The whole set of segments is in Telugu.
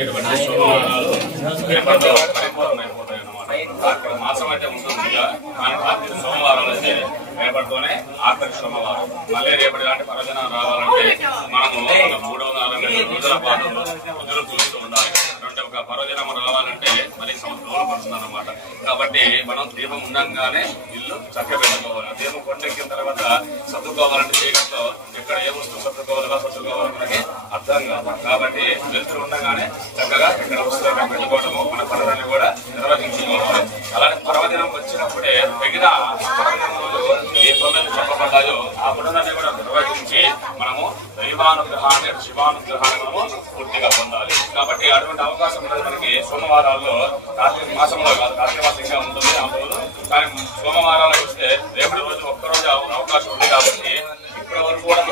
వచ్చేటువంటి సోమవారాలు రేపటితో పరిపూర్ణమైపోతాయి అన్నమాట. కార్తీక మాసం అయితే ఉంటుంది కానీ కార్తీక సోమవారాలు అయితే రేపటితోనే ఆఖరి సోమవారం. మళ్ళీ రేపటి లాంటి పర్వదినం రావాలంటే మనము 365 రోజుల పాటు ఎదురు చూస్తూ ఉండాలి. అంటే ఒక పర్వదినం రావాలంటే మరి సంవత్సరంలో పడుతుంది అన్నమాట. కాబట్టి మనం దీపం ఉండంగానే ఇల్లు చక్కబెట్టుకోవాలి. ఆ దీపం కొండెక్కిన తర్వాత సర్దుకోవాలంటే చీకట్లో ఎక్కడ ఏ వస్తువు సర్దుకోవాలో మనకి అర్థం కాదు. కాబట్టి వెలుతురు ఉండగానే చక్కగా ఇక్కడ వస్తువులు పెట్టుకోవడము మన పనులన్నీ కూడా నిర్వహించుకోవాలి. అలానే పర్వదినం వచ్చినప్పుడే తగిన పర్వదినంలో ఏ పనులు చెప్పబడ్డాయో ఆ పనులన్నీ కూడా నిర్వహించి మనము దైవానుగ్రహాన్ని శివానుగ్రహాన్ని మనము పూర్తిగా పొందాలి. కాబట్టి అటువంటి అవకాశం ఉన్నది మనకి సోమవారాల్లో. కార్తీక మాసంలో కాదు, కార్తీక మాసం ఇంకా ఉంటుంది ఆ రోజు. కానీ సోమవారాలు వస్తే రేపటి రోజు ఒక్కరోజు అవకాశం ఉంది. కాబట్టి ఇప్పటి వరకు కూడా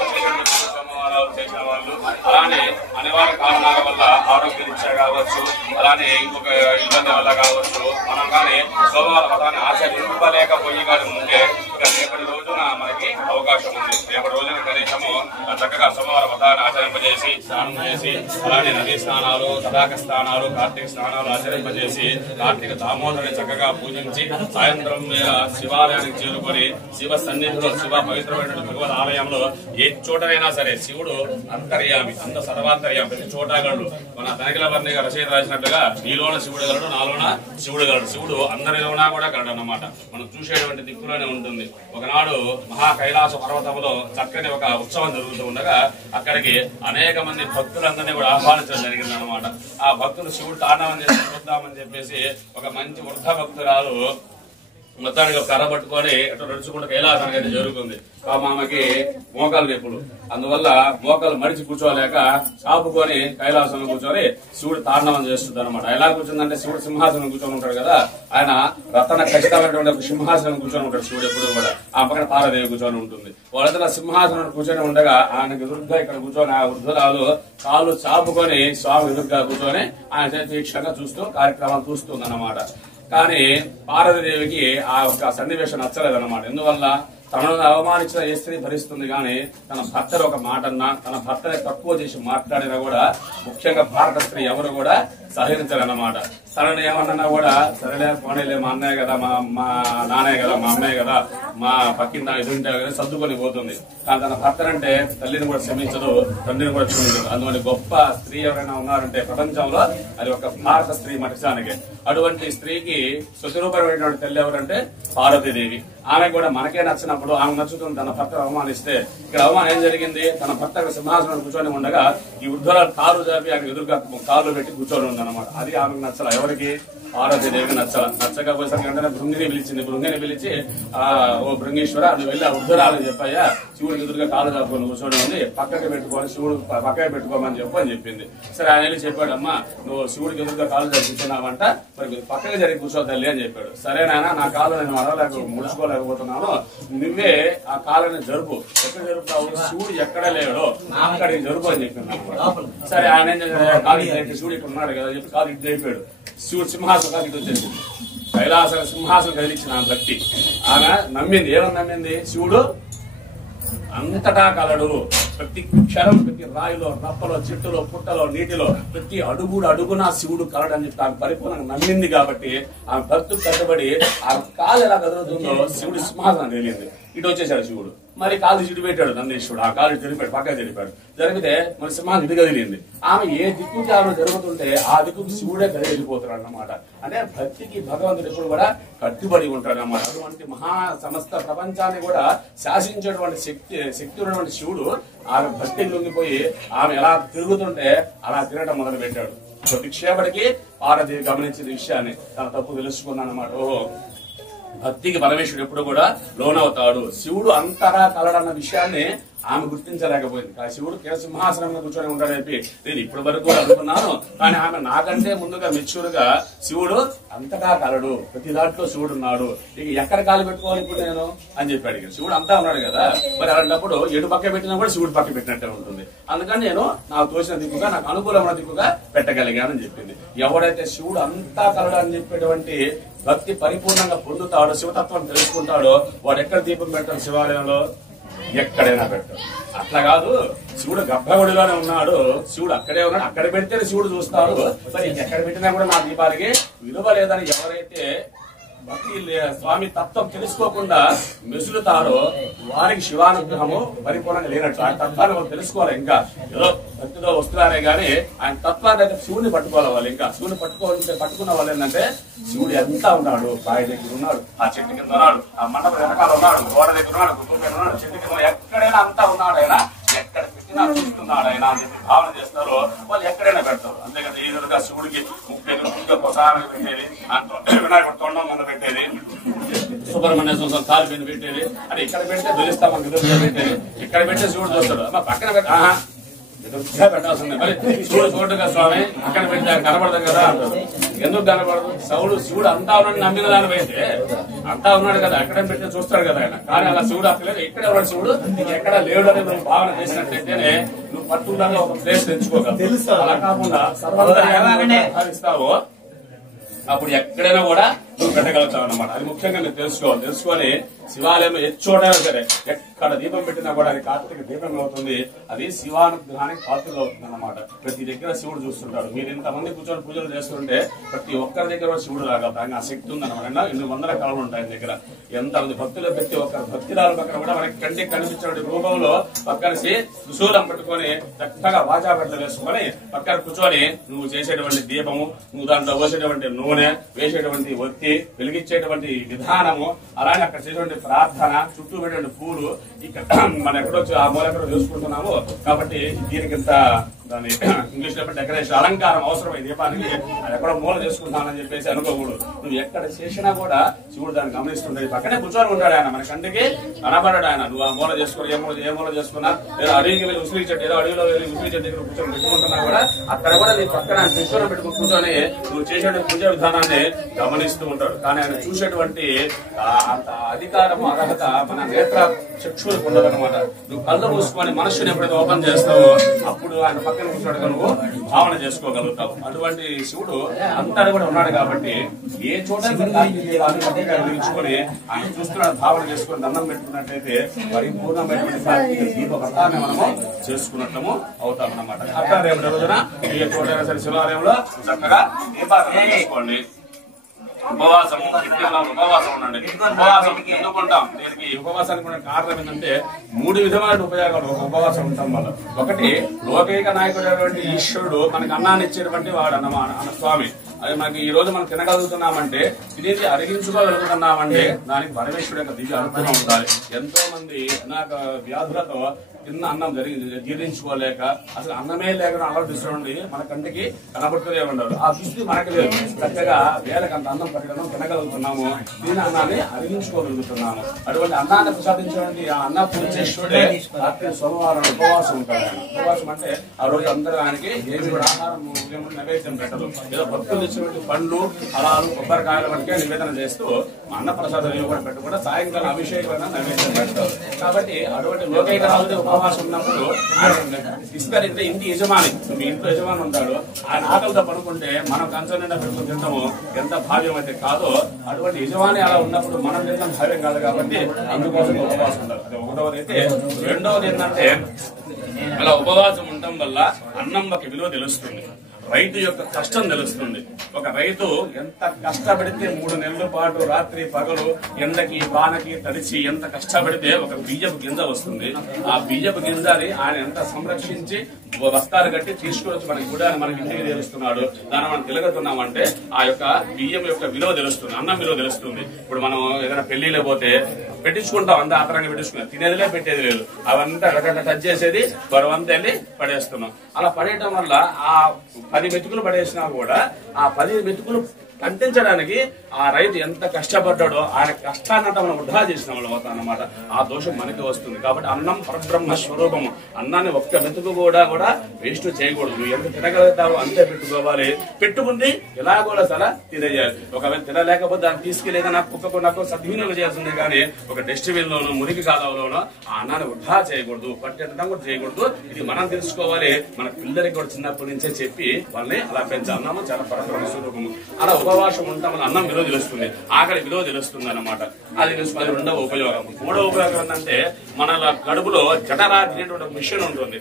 సోమవారాలు చేసిన వాళ్ళు అలానే అనివార్య కారణాల వల్ల ఆరోగ్య రీత్యా కావచ్చు, అలానే ఇంకొక ఇబ్బంది వల్ల కావచ్చు, మనం కానీ సోమవారం వ్రతాన్ని ఆచరింపలేకపోయి కానీ ఉంటే ఇక రేపటి రోజున మనకి అవకాశం ఉంది. రేపటి రోజున కనీసము చక్కగా సోమవార వ్రతాన్ని ఆచరింపజేసి స్నానం చేసి అలానే నదీ స్నానాలు, తడాక స్నానాలు, కార్తీక స్నానాలు ఆచరింపజేసి కార్తీక దామోదరుని చక్కగా పూజించి సాయంత్రం శివాలయానికి చేరుకొని శివ సన్నిధిలో శివ పవిత్రమైన భగవద్ ఆలయంలో ఏ చోటనైనా సరే శివుడు అంతర్యామి, అంత సర్వాంతర్యామి, ప్రతి చోటగలడు. మన తనిఖీల వర్ణి రచయిత రాసినట్లుగా నీలోన శివుడు గలడు, నాలోన శివుడు గలడు. శివుడు అందరిలోనా కూడా గలడు అన్నమాట. మనం చూసేటువంటి దిక్కులోనే ఉంటుంది. ఒకనాడు మహా కైలాస పర్వతంలో చక్కని ఒక ఉత్సవం జరుగుతూ ఉండగా అక్కడికి అనేక మంది భక్తులందరినీ కూడా ఆహ్వానించడం జరిగింది అనమాట. ఆ భక్తులు శివుడు తాండవం చేసి చూద్దామని చెప్పేసి ఒక మంచి వృద్ధ భక్తురాలు మొత్తానికి కర్ర పట్టుకొని అటు నడుచుకుంటూ కైలాసానికి అయితే జరుగుతుంది. ఆమెకి మోకాలు నొప్పులు, అందువల్ల మోకాలు మడిచి కూర్చోలేక చాపుకొని కైలాసంలో కూర్చొని శివుడు తాండవం చేస్తుంది అనమాట. ఎలా కూర్చుందంటే శివుడు సింహాసనం కూర్చొని ఉంటాడు కదా, ఆయన రతన ఖచ్చితమైనటువంటి ఒక సింహాసనం కూర్చొని ఉంటాడు శివుడు ఎప్పుడు కూడా. ఆ పక్కన పార్వదేవి కూర్చొని ఉంటుంది. వాళ్ళంతా సింహాసనం కూర్చొని ఉండగా ఆయనకు ఎదురుగా ఇక్కడ కూర్చొని ఆ వృద్ధురాలు కాళ్ళు చాపుకొని స్వామి ఎదురుగా కూర్చొని ఆయన తీక్షణంగా చూస్తూ కార్యక్రమాలు చూస్తుంది అన్నమాట. కానీ పార్వతీదేవికి ఆ యొక్క సన్నివేశం నచ్చలేదన్నమాట. ఎందువల్ల తనను అవమానించిన ఏ స్త్రీ భరిస్తుంది కానీ తన భర్తను ఒక మాటన్నా తన భర్తని తక్కువ చేసి మాట్లాడినా కూడా ముఖ్యంగా భారత స్త్రీ ఎవరు కూడా సహకరించారన్నమాట. తనని ఏమన్నా కూడా సరేలే పోనీలే, మా అన్నయ్య కదా, మా నాన్నయ్య కదా, మా అమ్మాయి కదా, మా పక్కింద ఎదురుంటే కదా సర్దుకొని పోతుంది. కానీ తన భర్తనంటే తల్లిని కూడా క్షమించదు, తండ్రిని కూడా క్షమించదు. అందువల్ల గొప్ప స్త్రీ ఎవరైనా ఉన్నారంటే ప్రపంచంలో అది ఒక భారత స్త్రీ మఠానికి. అటువంటి స్త్రీకి సుస్వరూపమైనటువంటి తల్లి ఎవరంటే పార్వతీదేవి. ఆమె కూడా మనకే నచ్చినప్పుడు ఆమె నచ్చుతుంది. తన భర్త అవమానిస్తే ఇక్కడ అవమానం ఏం జరిగింది, తన భర్త సింహాసనం కూర్చొని ఉండగా ఈ వృద్ధురాలు కాలు జాపి ఆమె ఎదురుగా కాళ్ళు పెట్టి కూర్చొని ఉందన్నమాట. అది ఆమెకు నచ్చల. ఎవరికి? పార్వతీదేవికి నచ్చల. నచ్చకపోయేసరికి వెంటనే భృంగిని పిలిచింది. భృంగిని పిలిచి ఓ భృంగేశ్వర నువ్వు వెళ్ళి ఆ వృద్ధురాలని చెప్పాయా శివుడికి ఎదురుగా కాలు జాపుకొని కూర్చొని ఉంది, పక్కకి పెట్టుకొని శివుడు పక్కకి పెట్టుకోమని చెప్పని చెప్పింది. సరే ఆయన వెళ్ళి చెప్పాడు, అమ్మా నువ్వు శివుడికి ఎదురుగా కాలు జాపి కూర్చున్నావంట, మరి పక్కకి జరిగి కూర్చో తల్లి అని చెప్పాడు. సరేనాయన నా కాలు నేను ముడుచుకోలేకపోతున్నాను, నువ్వే ఆ కాళ్ళని జరుపు. ఎక్కడ జరుపుతావు? శివుడు ఎక్కడ లేడో అక్కడికి జరుపు అని చెప్పింది. సరే ఆయన ఏం చేశాడు, కాలు శివుడు ఇక్కడ ఉన్నాడు కదా చెప్పి కాలు ఇటు అయిపోయాడు. శివుడు సింహాసనం కాలు ఇటు వచ్చేసింది. కైలాస సింహాసనం కదిలించిన ఆ భక్తి ఆమె నమ్మింది. ఏమని నమ్మింది? శివుడు అంతటా కలడు. ప్రతి క్షణం, ప్రతి రాయిలో, రప్పలో, చెట్టులో, పుట్టలో, నీటిలో ప్రతి అడుగున శివుడు కలడని చెప్పి ఆమె పరిపూర్ణంగా నమ్మింది. కాబట్టి ఆమె భక్తులు కట్టుబడి ఆ కాలు ఎలా కదులుతుందో శివుడు సింహాసనం తెలియంది. ఇటు వచ్చేసాడు శివుడు. మరి కాలు ఇటు పెట్టాడు నందీశ్వరుడు. ఆ కాలు జరిపాడు, పక్కన జరిపాడు. జరిగితే మరి సింహాన్ని ఇటు కదిలింది. ఆమె ఏ దిక్కుకి ఆమె జరుగుతుంటే ఆ దిక్కుకి శివుడే కదిలిపోతాడు అన్నమాట. అంటే భక్తికి భగవంతుడు ఎప్పుడు కూడా కట్టుబడి ఉంటాడు అన్నమాట. అటువంటి మహా సమస్త ప్రపంచాన్ని కూడా శాసించేటువంటి శక్తి ఉన్నటువంటి శివుడు ఆమె భక్తికి లొంగిపోయి ఆమె ఎలా తిరుగుతుంటే అలా తిరగడం మొదలు పెట్టాడు. కొద్దిసేపటికి పార్వతి గమనించిన విషయాన్ని తన తప్పు తెలుసుకున్నాను అన్నమాట. ఓహో, భక్తికి పరమేశ్వరుడు ఎప్పుడు కూడా లోనవుతాడు. శివుడు అంతరా కలడన్న విషయాన్ని ఆమె గుర్తించలేకపోయింది. ఆ శివుడు కేవలం సింహాసనంలో కూర్చొని ఉంటాడని చెప్పి నేను ఇప్పటి వరకు కూడా అనుకున్నాను. కానీ ఆమె నాకంటే ముందుగా మెచ్యూర్గా శివుడు అంతటా కలడు, ప్రతి దాంట్లో శివుడు ఉన్నాడు, ఇక ఎక్కడ కాలు పెట్టుకోవాలి ఇప్పుడు నేను అని చెప్పి అడిగాడు. శివుడు అంతా ఉన్నాడు కదా, మరి అలాంటప్పుడు ఎటు పక్క పెట్టినా కూడా శివుడు పక్క పెట్టినట్టే ఉంటుంది. అందుకని నేను నాకు తోచిన దిక్కుగా, నాకు అనుకూలమైన దిక్కుగా పెట్టగలిగానని చెప్పింది. ఎవడైతే శివుడు అంతా కలడు అని చెప్పేటువంటి భక్తి పరిపూర్ణంగా పొందుతాడో, శివతత్వం తెలుసుకుంటాడో వాడు ఎక్కడ దీపం పెడతాడు? శివాలయంలో ఎక్కడైనా పెట్టాడు. అట్లా కాదు, శివుడు గర్భగుడిలోనే ఉన్నాడు, శివుడు అక్కడే ఉన్నాడు, అక్కడ పెడితే శివుడు చూస్తాడు, మరి ఎక్కడ పెట్టినా కూడా నా దీపానికి విలువ లేదని ఎవరైతే భక్తి స్వామి తత్వం తెలుసుకోకుండా మెసులుతారో వారికి శివానుగ్రహము పరిపూర్ణంగా లేనట్టు. ఆయన తత్వాన్ని వాళ్ళు తెలుసుకోవాలి. ఇంకా ఏదో భక్తిలో వస్తున్నారే గానీ ఆయన తత్వాన్ని అయితే శివుని పట్టుకోవాలి వాళ్ళు. ఇంకా శివుని పట్టుకున్న వాళ్ళు ఏంటంటే శివుడు ఎంత ఉన్నాడు, బావి దగ్గర ఉన్నాడు, ఆ చెట్టు కింద ఉన్నాడు, ఆ మండపం వెనకాల ఉన్నాడు, గోడ దగ్గర ఉన్నాడు, గుడ్డు మీద ఉన్నాడు, చెట్టు కింద ఎక్కడైనా అంతా ఉన్నాడు ఆయన. ఎక్కడ పెట్టినా చూస్తున్నాడు ఆయన అని భావన చేస్తారు వాళ్ళు, ఎక్కడైనా పెడతారు. అంతేకాదు ఎదురుగా శివుడికి ముఖ్యంగా ప్రసారం పెట్టేది, వినాయకుడు తొండం మీద పెట్టేది, సుబ్రహ్మణ్య స్వామి కాలు మీద పెట్టేది, అంటే ఇక్కడ పెడితే దురిస్తామని పెట్టేది, ఇక్కడ పెడితే శివుడు చూస్తాడు. అమ్మ పక్కన ఎదురుగా పెట్టాల్సిందే. మరి శివుడు చూడగా స్వామి అక్కడ పెడితే కనబడదు కదా అంటారు. ఎందుకు కనబడదు? శివుడు అంతా ఉన్నాడు నమ్మిన దాని అయితే అంతా ఉన్నాడు కదా, అక్కడే పెడితే చూస్తాడు కదా ఆయన. కానీ అలా శివుడు అక్కలేదు, ఇక్కడే ఉన్నాడు శివుడు, నీకు ఎక్కడ లేడు అని నువ్వు భావన చేసినట్లయితేనే నువ్వు పట్టుకున్నాగా ఒక ప్లేస్ తెచ్చుకోగలవు. అలా కాకుండా సర్వంగా భావిస్తావో అప్పుడు ఎక్కడైనా కూడా నువ్వు పెట్టగలుగుతావు అన్నమాట. అది ముఖ్యంగా మీరు తెలుసుకోవాలి. తెలుసుకొని శివాలయం ఎచ్చోటైనా సరే ఎక్కడ దీపం పెట్టినా కూడా అది కార్తీక దీపం అవుతుంది. అది శివానుగ్రహానికి పాత్రలు అవుతుంది అన్నమాట. ప్రతి దగ్గర శివుడు చూస్తుంటాడు. మీరు ఇంతమంది కూర్చొని పూజలు చేస్తుంటే ప్రతి ఒక్కరి దగ్గర శివుడు రాగలుగుతాం. ఆ శక్తి ఉందన్నమాట. 800 కళలు ఉంటాయి ఆయన దగ్గర. ఎంతమంది భక్తులు ప్రతి ఒక్కరు భక్తిదారుల పక్కన కూడా మనకి కంటికి కనిపించిన రూపంలో పక్కన త్రిశూలం పెట్టుకొని చక్కగా వాచాబట్టలు వేసుకొని పక్కన కూర్చొని నువ్వు చేసేటువంటి దీపము, నువ్వు దాంట్లో పోసేటువంటి నూనె, వేసేటువంటి ఒత్తి, వెలిగించేటువంటి విధానము, అలానే అక్కడ చేసేటువంటి ప్రార్థన, చుట్టూ పెట్టే పూలు, ఇక్కడ మనం ఎక్కడో ఆ మూలెక్కడో చూసుకుంటున్నాము. కాబట్టి దీనికి ఇంత దాని ఇంగ్లీష్ లో డెకరేషన్ అలంకారం అవసరమై దీపానికి అది ఎక్కడో మూల చేసుకుంటానని చెప్పేసి అనుకోకూడదు. నువ్వు ఎక్కడ చేసినా కూడా శివుడు దాన్ని గమనిస్తుంటాడు. పక్కనే కూర్చొని ఉంటాడు ఆయన, మన కంటికి కనబడ్డాడు ఆయన. నువ్వు ఆ మూల చేసుకుని ఏ మూల చేసుకున్నా, లేదా అడవికి వెళ్ళి ఉసిరి చెట్టు, ఏదో అడవిలో వెళ్ళి ఉసిరి చెట్టు దగ్గర కూర్చొని పెట్టుకుంటున్నా కూడా అక్కడ కూడా నీ పక్కన శిశువును పెట్టుకుని కూర్చొని నువ్వు చేసేటువంటి పూజ విధానాన్ని గమనిస్తూ ఉంటాడు. కానీ ఆయన చూసేటువంటి అంత అధికారము, అర్హత మన నేత్ర చక్షులకు ఉండదన్నమాట. నువ్వు కళ్ళు మూసుకొని మనస్సుని ఎప్పుడైతే ఓపెన్ చేస్తావో అప్పుడు ఆయన పక్కన కూర్చోడుగా నువ్వు భావన చేసుకోగలుగుతావు. అటువంటి శివుడు అంతా కూడా ఉన్నాడు కాబట్టి ఏ చోట వెలిగించుకొని ఆయన చూస్తున్నాడు, భావన చేసుకుని దండం పెట్టుకున్నట్లయితే పరిపూర్ణమైనటువంటి కార్తీక దీప వ్రతాన్ని మనము చేసుకున్నట్లము అవుతాం అన్నమాట. అట్లా రేపు రోజున ఏ చోటైనా సరే శివాలయంలో చక్కగా దీపారాధన చేసుకోండి. ఉపవాసం ఉపవాసం ఉండండి. ఉపవాసం ఎందుకుంటాం? దీనికి ఉపవాసానికి ఉన్న కారణం ఏంటంటే 3 విధమైన ఉపయోగాలు ఉపవాసం ఉంటాం వల్ల. ఒకటి, లోకైక నాయకుడైనటువంటి ఈశ్వరుడు మనకు అన్నాన్ని ఇచ్చేటువంటి వాడు అన్న స్వామి. అది మనకి ఈ రోజు మనం తినగలుగుతున్నామంటే, తినేది అరిగించుకోగలుగుతున్నామంటే దానికి పరమేశ్వరుడు యొక్క దివ్య అనుగ్రహం ఉండాలి. ఎంతో మంది అనేక వ్యాధులతో తిన్న అన్నం జీర్ణించుకోలేక అసలు అన్నమే లేకుండా అలవాటు మన కంటికి కనబడుతూనే ఉండదు. ఆ దృష్టి మనకి లేదు. చక్కగా వేలకు అంత అన్నం పట్టడం తినగలుగుతున్నాము, దీని అన్నాన్ని అరిగించుకోగలుగుతున్నాము. అటువంటి అన్నాన్ని ప్రసాదించినటువంటి ఆ అన్న పూజేశ్వరుడే రాత్రి సోమవారం ఉపవాసం ఉంటాడు. ఉపవాసం అంటే ఆ రోజు అందరూ ఆయనకి ఏమి కూడా ఆహారం నైవేద్యం పెట్టదు. ఏదో భక్తులు ఇచ్చినటువంటి పండ్లు, ఫలాలు, కొబ్బరికాయల వంటికే నివేదన చేస్తూ అన్న ప్రసాదం కూడా పెట్టకుండా సాయంకాలం అభిషేకమైన నైవేద్యం పెడతారు. కాబట్టి అటువంటి లోకైక రాజు ఉపవాసం ఉన్నప్పుడు తీసుకెళ్తే ఇంటి యజమాని, మీ ఇంట్లో యజమాని ఉంటాడు, ఆయన ఆకలితో పడుకుంటే మనం కంచం నిండా పెట్టుకుని తింటాము ఎంత భావ్యం అయితే కాదో, అటువంటి యజమాని అలా ఉన్నప్పుడు మనం తినడం భావ్యం కాదు. కాబట్టి అందుకోసం ఉపవాసం ఉండాలి. అది ఒకటవది అయితే. రెండవది ఏంటంటే అలా ఉపవాసం ఉండటం వల్ల అన్నంకి విలువ తెలుస్తుంది, రైతు యొక్క కష్టం తెలుస్తుంది. ఒక రైతు ఎంత కష్టపడితే 3 నెలల పాటు రాత్రి పగలు ఎండకి వానకి తడిచి ఎంత కష్టపడితే ఒక బియ్యపు గింజ వస్తుంది. ఆ బియ్యపు గింజని ఆయన ఎంత సంరక్షించి బస్తాలు కట్టి తీసుకొచ్చి మనకి కూడా మనకి ఇంటికి తెలుస్తున్నాడు. దాన్ని మనం తిరగతున్నామంటే ఆ యొక్క బియ్యం యొక్క విలువ తెలుస్తుంది, అన్నం విలువ తెలుస్తుంది. ఇప్పుడు మనం ఏదైనా పెళ్లిలో పోతే పెట్టించుకుంటాం, అంతా ఆతరంగా పెట్టించుకున్నాం, తినేదిలే పెట్టేది లేదు, అవంతా టచ్ చేసేది బరువంతా వెళ్ళి పడేస్తున్నాం. అలా పడేయటం వల్ల ఆ 10 మెతుకులు పడేసినా కూడా ఆ 10 మెతుకులు అంటించడానికి ఆ రైతు ఎంత కష్టపడ్డాడో ఆయన కష్టాన్నంతా మనం వృధా చేసిన వాళ్ళు అవుతాం అన్నమాట. ఆ దోషం మనకి వస్తుంది. కాబట్టి అన్నం పరబ్రహ్మ స్వరూపము. అన్నాన్ని ఒక్క మెతుకు కూడా వేస్ట్ చేయకూడదు. ఎంత తినగలుగుతావో అంతే పెట్టుకోవాలి. పెట్టుకుంది ఎలాగోలా సలా తినేయాలి. ఒకవేళ తినలేకపోతే దాన్ని తీసుకెళ్ళి నాకు కుక్కకు నాకు సద్వినియోగం చేస్తుంది. కానీ ఒక డస్ట్బిన్ లోనో మురికి కాలంలోనో ఆ అన్నాన్ని వృధా చేయకూడదు, పట్టడం కూడా చేయకూడదు. ఇది మనం తెలుసుకోవాలి. మన పిల్లలకి కూడా చిన్నప్పటి నుంచే చెప్పి వాళ్ళని అలా పెంచాలి. అన్నము చాలా పరబ్రహ్మ స్వరూపము. అలా ఉపవాసం ఉంటాం, అన్నం విలువ తెలుస్తుంది, ఆకలి విలువ తెలుస్తుంది అన్నమాట. అది తెలుసుకుని రెండవ ఉపయోగం. మూడవ ఉపయోగం ఏంటంటే మన కడుపులో జఠరాగ్ని అనేటువంటి మిషన్ ఉంటుంది.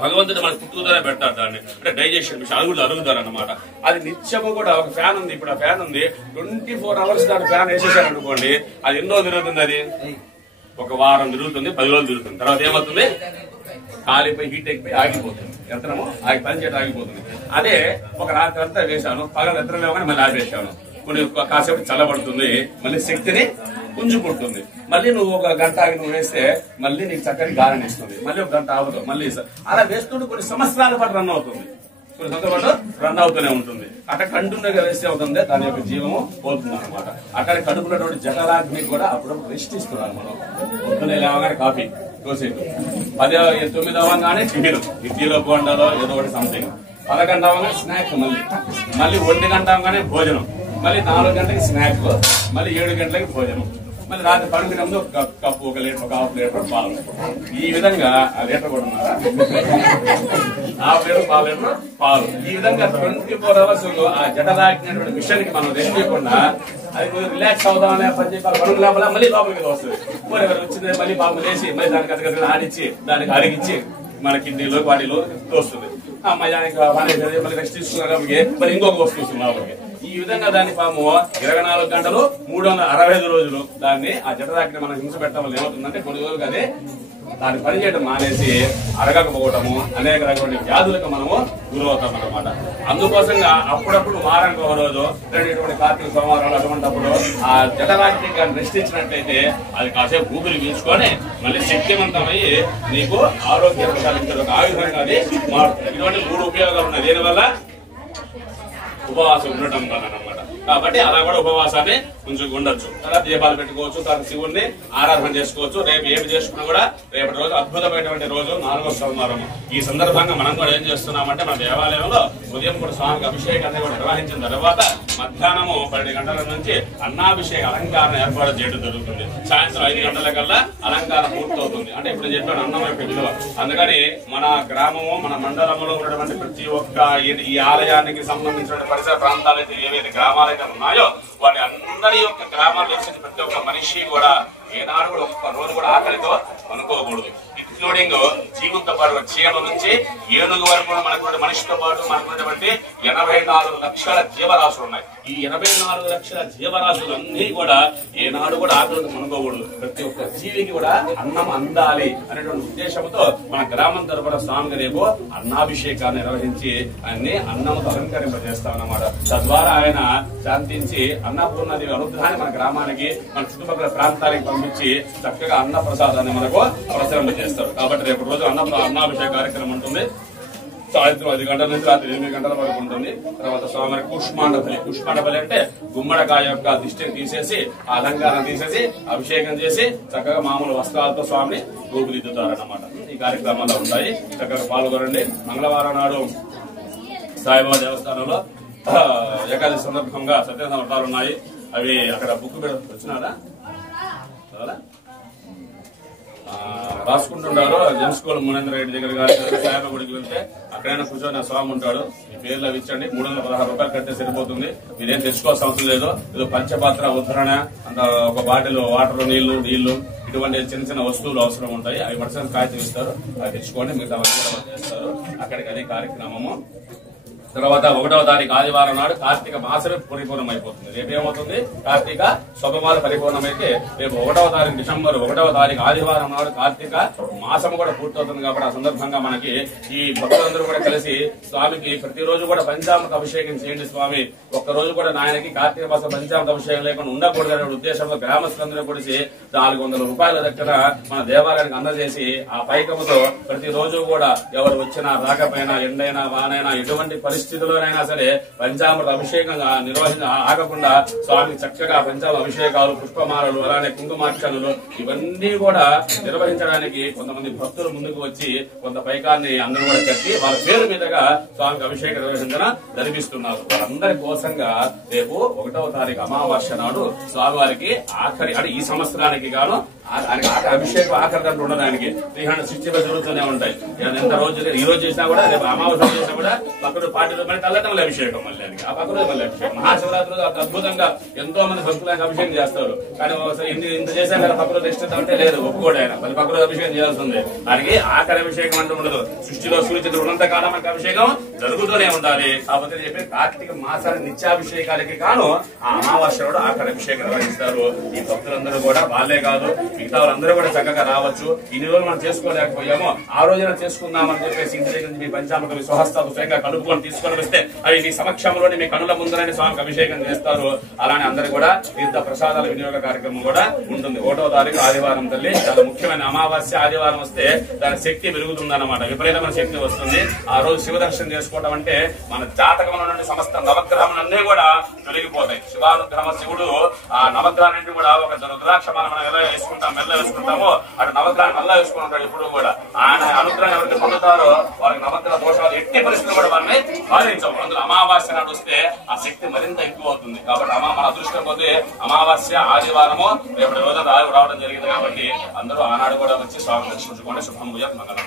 భగవంతుడు మన పుట్టుకతోనే పెడతారు దాన్ని, అంటే డైజెషన్ మిషన్, అరుగుతారు అన్నమాట. అది నిత్యము కూడా ఒక ఫ్యాన్ ఉంది, ఇప్పుడు ఆ ఫ్యాన్ ఉంది 24 hours దాని ఫ్యాన్ వేసేసారు అనుకోండి, అది ఎన్నో తిరుగుతుంది, అది ఒక వారం తిరుగుతుంది, 10 రోజులు తిరుగుతుంది. తర్వాత ఏమవుతుంది, కాలిపోయి హీట్ ఎక్కిపోయి ఆగిపోతుంది, యంత్రము పని చేయడం ఆగిపోతుంది. అదే ఒక రాత్రి అంతా వేశాను, పగల నిద్ర లేవగానే మళ్ళీ ఆపేసాను, కొన్ని కాసేపు చల్లబడుతుంది, మళ్ళీ శక్తిని పుంజుకుంటుంది. మళ్ళీ నువ్వు ఒక గంట ఆగి నువ్వు వేస్తే మళ్ళీ నీకు చక్కని గాలిని ఇస్తుంది, మళ్ళీ ఒక గంట ఆగుతావు, మళ్ళీ అలా వేస్తుంటే కొన్ని సంవత్సరాల పాటు రన్ అవుతుంది, కొన్ని సంవత్సరాల పాటు రన్ అవుతూనే ఉంటుంది. అక్కడ కంటిన్యూగా వేస్తే అవుతుంది, దాని యొక్క జీవము పోతుంది అనమాట. అక్కడ కడుపునటువంటి జఠరాగ్ని కూడా అప్పుడు రెస్ట్ ఇస్తున్నారు. మనం పొద్దున్నే లేవగానే కాఫీ కోసేపు, 9 అవ్వగానే టిఫిన్, ఇడ్లీలో బోండాలో ఏదో ఒకటి సంథింగ్, 11 అవ్వగానే స్నాక్, మళ్ళీ 1 గంట అవగానే భోజనం, మళ్ళీ 4 గంటలకి స్నాక్, మళ్ళీ 7 గంటలకి భోజనం, మళ్ళీ రాత్రి పడుకునే ముందు ఒక కప్పు, ఒక లీటర్, ఒక హాఫ్ లీటర్ పాలు. ఈ విధంగా ఆ లీటర్ కూడా ఉన్నారా, హాఫ్ లీటర్, పావు లీటర్ పాలు. ఈ విధంగా 24 hours ఆ జఠరాగ్ని మిషన్ కి మనం రెస్ట్ చేయకుండా అది కొంచెం రిలాక్స్ అవుదామనే పని చెప్పి పడుకు లోపల మళ్ళీ లోపలికి వస్తుంది. ఎవరు వచ్చింది మళ్ళీ పాము లేచి మళ్ళీ దానికి అతగ ఆడిచ్చి దానికి అరిగించి మన కిడ్నీలో వాటిలో తోస్తుంది. మధ్యానికి మళ్ళీ రెస్ట్ తీసుకున్నా మళ్ళీ ఇంకొక వస్తువు వస్తుంది లోపలికి. ఈ విధంగా దాన్ని పాము 24 గంటలు 365 రోజులు దాన్ని ఆ జఠరాగ్ని మనం హింస పెట్టడం వల్ల ఏమవుతుందంటే కొన్ని రోజులు కానీ దాన్ని పనిచేయడం మానేసి అరగకపోవటము, అనేక రకమైన వ్యాధులకు మనము గురవుతాం అన్నమాట. అందుకోసంగా అప్పుడప్పుడు వారానికి ఒక రోజు ఇటువంటి కార్తీక సోమవారాలు అటువంటిప్పుడు ఆ జఠరాగ్ని కానీ రెస్ట్ ఇచ్చినట్లయితే అది కాసేపు ఊపిరి పీల్చుకొని మళ్ళీ శక్తివంతమయ్యి నీకు ఆరోగ్యం కలిగించడం ఆ విధంగా అది మారుతుంది. ఇటువంటి 3 ఉపయోగాలు ఉన్నాయి దీనివల్ల, ఉపవాసం ఉండటం వల్ల అన్నమాట. కాబట్టి అలా కూడా ఉపవాసాన్ని ఉండొచ్చు. తర్వాత దీపాలు పెట్టుకోవచ్చు, తర్వాత శివుణ్ణి ఆరాధన చేసుకోవచ్చు. రేపు ఏమి చేసుకున్నా కూడా రేపటి రోజు అద్భుతమైనటువంటి రోజు, 4వ సోమవారం. ఈ సందర్భంగా మనం కూడా ఏం చేస్తున్నామంటే మన దేవాలయంలో ఉదయం కూడా స్వామికి అభిషేకాన్ని కూడా నిర్వహించిన తర్వాత మధ్యాహ్నము 12 గంటల నుంచి అన్నాభిషేక అలంకారం ఏర్పాటు చేయడం జరుగుతుంది. సాయంత్రం 5 గంటల కల్లా అలంకారం పూర్తవుతుంది. అంటే ఇప్పుడు చెప్పాను అన్నం యొక్క విలువ. అందుకని మన గ్రామము, మన మండలంలో ఉన్నటువంటి ప్రతి ఒక్క ఈ ఆలయానికి సంబంధించిన పరిసర ప్రాంతాలు అయితే ఏవైతే గ్రామాలైతే ఉన్నాయో వాటి అందరి యొక్క గ్రామాల్లో వేసిన ప్రతి ఒక్క మనిషి కూడా ఏనాడు కూడా ఒక్క రోజు కూడా ఆకలితో అనుకోకూడదు. ఇంక్లూడింగ్ జీవులతో పాటు చీమ నుంచి ఏనుగు వరకు మనకు మనిషితో పాటు మనకున్నటువంటి 84 లక్షల జీవరాశులు ఉన్నాయి. ఈ 84 లక్షల జీవరాశులన్నీ కూడా ఏనాడు కూడా ఆకలితో అనుకోకూడదు. ప్రతి ఒక్క జీవికి కూడా అన్నం అందాలి అనేటువంటి ఉద్దేశంతో మన గ్రామం తరపున స్వామికి రేపు అన్నాభిషేకాన్ని నిర్వహించి ఆయన్ని అన్నంతో అలంకరింపజేస్తామన్నమాట. తద్వారా ఆయన శాంతించి అన్నపూర్ణదేవి అనుగ్రహాన్ని మన గ్రామానికి, మన చుట్టుపక్కల ప్రాంతానికి పంపించి చక్కగా అన్న ప్రసాదాన్ని మనకు ప్రసరణ చేస్తారు. కాబట్టి రేపు రోజు అన్నాభిషేక కార్యక్రమం ఉంటుంది. సాయంత్రం 5 గంటల నుంచి రాత్రి 8 గంటల వరకు ఉంటుంది. తర్వాత స్వామికి కుష్మాండ బలి అంటే గుమ్మడికాయ యొక్క దిష్టిని తీసేసి ఆ అలంకారం తీసేసి అభిషేకం చేసి చక్కగా మామూలు వస్త్రాలతో స్వామిని రూపుదిద్దుతారన్నమాట. ఈ కార్యక్రమాలు ఉంటాయి, చక్కగా పాల్గొనండి. మంగళవారం నాడు సాయిబాబా దేవస్థానంలో ఏకాదశి సందర్భంగా సత్యనారాయణ వ్రతాలు ఉన్నాయి. అవి అక్కడ బుక్ వచ్చినారా రాసుకుంటుంటారు. జెమ్స్కోల్ మునేంద్ర రెడ్డి దగ్గర గారు సాయిబాబా గుడికి వెళ్తే అక్కడైనా కూర్చొని స్వామి ఉంటాడు. ఈ పేర్లు అవి ఇచ్చండి. 316 రూపాయలు కడితే సరిపోతుంది. మీరేం తెచ్చుకోవాల్సిన అవసరం లేదు. ఏదో పంచపాత్ర, ఉద్ధరణ, అంత ఒక బాటిల్ వాటర్, నీళ్లు ఇటువంటి చిన్న చిన్న వస్తువులు అవసరం ఉంటాయి. అవి వర్షానికి కాగితం ఇస్తారు, అవి తెచ్చుకోండి. మిగతా చేస్తారు. అక్కడికి అదే కార్యక్రమము. తర్వాత 1వ తారీఖు ఆదివారం నాడు కార్తీక మాసమే పరిపూర్ణం అయిపోతుంది. రేపు ఏమవుతుంది, కార్తీక శుభమాల పరిపూర్ణమైతే రేపు 1వ తారీఖు డిసెంబర్ 1వ తారీఖు ఆదివారం నాడు కార్తీక మాసం కూడా పూర్తవుతుంది. కాబట్టి ఆ సందర్భంగా మనకి ఈ భక్తులందరూ కూడా కలిసి స్వామికి ప్రతిరోజు కూడా పంచామృత అభిషేకం చేయండి. స్వామి ఒక్కరోజు కూడా నాయనకి కార్తీక మాసం పంచామృత అభిషేకం లేకుండా ఉండకూడదనే ఉద్దేశంలో గ్రామస్తులందరూ కలిసి 400 రూపాయల దగ్గర మన దేవాలయానికి అందజేసి ఆ పైకముతో ప్రతిరోజు కూడా ఎవరు వచ్చినా రాకపోయినా ఎండైనా వానైనా ఎటువంటి పరిస్థితుల్లోనైనా సరే పంచామృత అభిషేకం ఆగకుండా స్వామికి చక్కగా పంచామృత అభిషేకాలు, పుష్పమాలలు, అలానే కుంకుమార్చనలు ఇవన్నీ కూడా నిర్వహించడానికి కొంతమంది భక్తులు ముందుకు వచ్చి కొంత పైకాన్ని అందరూ కూడా కట్టి వాళ్ళ పేరు మీదుగా స్వామికి అభిషేక నిర్వహించన జరిపిస్తున్నారు. వాళ్ళందరి కోసంగా రేపు 1వ తారీఖు అమావాస్య నాడు స్వామివారికి ఆఖరి అంటే ఈ సంవత్సరానికి గాను ఆయనకి అభిషేకం ఆఖరి గంట ఉండదు. ఆయనకి 365 జరుగుతూనే ఉంటాయి. ఎంత రోజు ఈ రోజు చేసినా కూడా, రేపు అమావాస్య చేసినా కూడా పక్కన పాటి మళ్ళీ తెల్లట మళ్ళీ అభిషేకం, మళ్ళీ ఆయనకి ఆ పక్క రోజు మళ్ళీ అభిషేకం. మహాశివరాత్రి రోజు అద్భుతంగా ఎంతో మంది భక్తులు ఆయన అభిషేకం చేస్తారు. కానీ ఒకసారి ఇంత చేశాక పక్క రోజు నెక్స్ట్ అంటే లేదు, ఒప్పుకోడు ఆయన. మళ్ళీ పక్క రోజు అభిషేకం చేయాల్సి ఉంది. ఆయనకి ఆఖరి అభిషేకం అంటూ ఉండదు. సృష్టిలో సూర్యచంద్రుడు ఉన్నంత కాలం మనకి అభిషేకం జరుగుతూనే ఉండాలి. కాకపోతే చెప్పి కార్తీక మాసాన్ని నిత్యాభిషేకాలకి కాను ఆ అమావాస్య కూడా ఆఖరి అభిషేకం నిర్వహిస్తారు. ఈ భక్తులందరూ కూడా వాళ్ళే కాదు, మిగతా వాళ్ళందరూ కూడా చక్కగా రావచ్చు. ఇన్ని రోజులు మనం చేసుకోలేకపోయాము, ఆ రోజున చేసుకుందామని చెప్పేసి ఇంటి దగ్గర నుంచి మీ పంచామృతం స్వహస్తాలు స్వయంగా కలుపుకొని తీసుకొని వస్తే అవి మీ సమక్షంలోని మీ కనుల ముందరని స్వామికి అభిషేకం చేస్తారు. అలానే అందరూ కూడా తీర్థ ప్రసాదాల వినియోగ కార్యక్రమం కూడా ఉంటుంది. 1వ తారీఖు ఆదివారం తల్లి చాలా ముఖ్యమైన అమావాస్య ఆదివారం వస్తే దాని శక్తి పెరుగుతుందన్నమాట, విపరీతమైన శక్తి వస్తుంది. ఆ రోజు శివ దర్శనం చేసుకోవడం అంటే మన జాతకంలో నుండి సమస్త నవగ్రహములన్నీ కూడా తొలగిపోతాయి. శివానుగ్రహ శివుడు ఆ నవగ్రహాన్ని కూడా ఒక రుద్రాక్ష మనం ఎలా వేసుకుంటాం, మెల్ల వేసుకుంటామో అటు నవగ్రహాన్ని మళ్ళా వేసుకుంటాడు. ఇప్పుడు కూడా ఆయన అనుగ్రహం ఎవరికి పొందుతారో వాళ్ళకి నవగ్రహ దోషాలు ఎట్టి పరిస్థితులు కూడా వాళ్ళని బాధించవు. అందులో అమావాస్య నాడు వస్తే ఆ శక్తి మరింత ఎక్కువ అవుతుంది. కాబట్టి మన అదృష్టం పోతే అమావాస్య ఆదివారము రేపు రోజు రావడం జరిగింది. కాబట్టి అందరూ ఆనాడు కూడా వచ్చి స్వామి దర్శించుకోండి. శుభం భూయాత్ మంగళం.